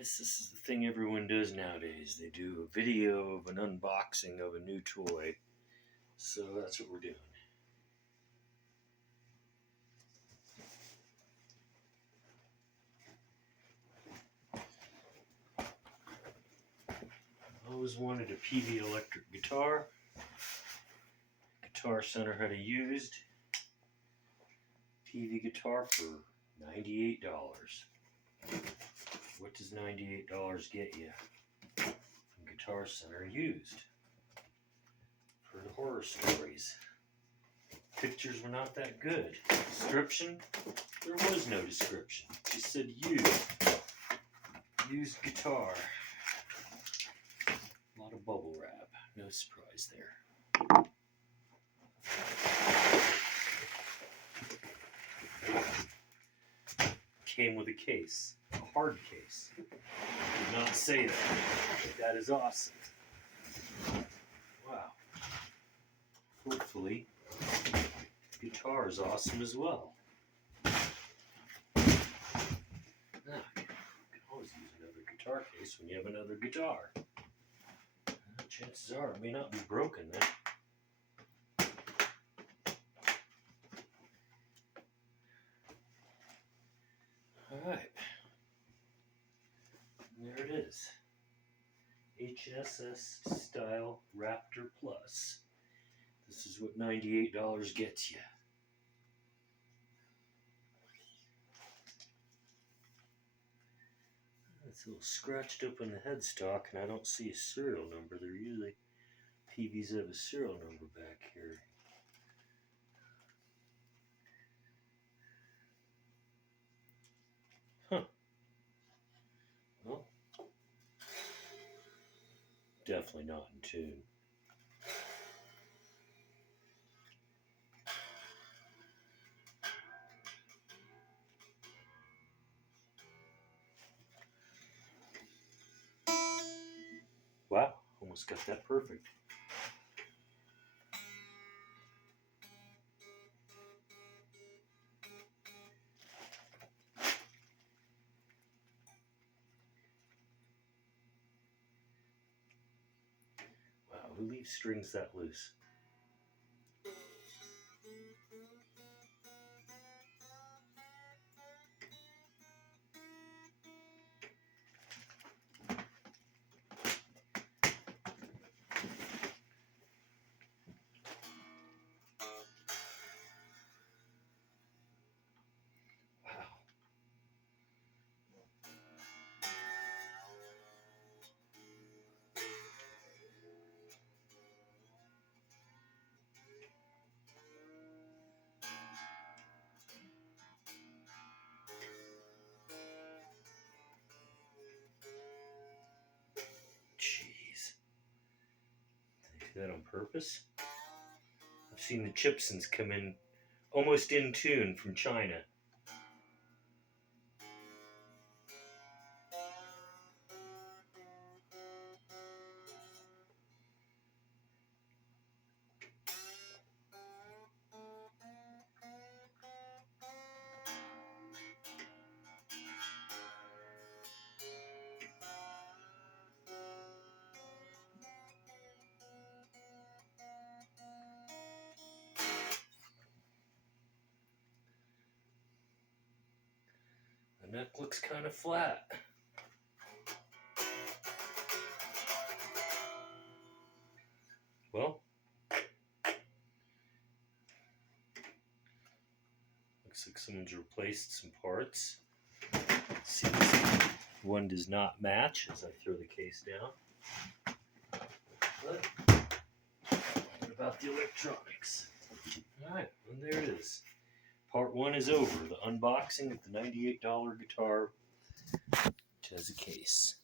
guess this is the thing everyone does nowadays. They do a video of an unboxing of a new toy. So that's what we're doing. I always wanted a Peavey electric guitar. Guitar Center had a used Peavey guitar for $98. What does $98 get you? Guitar Center used. For the horror stories. Pictures were not that good. Description? There was no description. It just said used. Used guitar. A lot of bubble wrap. No surprise there. Came with a case. A hard case. Did not say that. That is awesome. Wow. Hopefully, guitar is awesome as well. You can always use another guitar case when you have another guitar. Chances are it may not be broken then. Alright. There it is. HSS Style Raptor Plus. This is what $98 gets you. It's a little scratched up in the headstock, and I don't see a serial number. They're usually Peaveys have a serial number back here. Huh. Well, definitely not in tune. Wow, almost got that perfect. Wow, who leaves strings that loose? Jeez. Did they do that on purpose? I've seen the Chipsons come in almost in tune from China. The neck looks kind of flat. Well, looks like someone's replaced some parts. See, one does not match as I throw the case down. But what about the electronics? Alright, and there it is. Part 1 is over. The unboxing of the $98 guitar which has a case.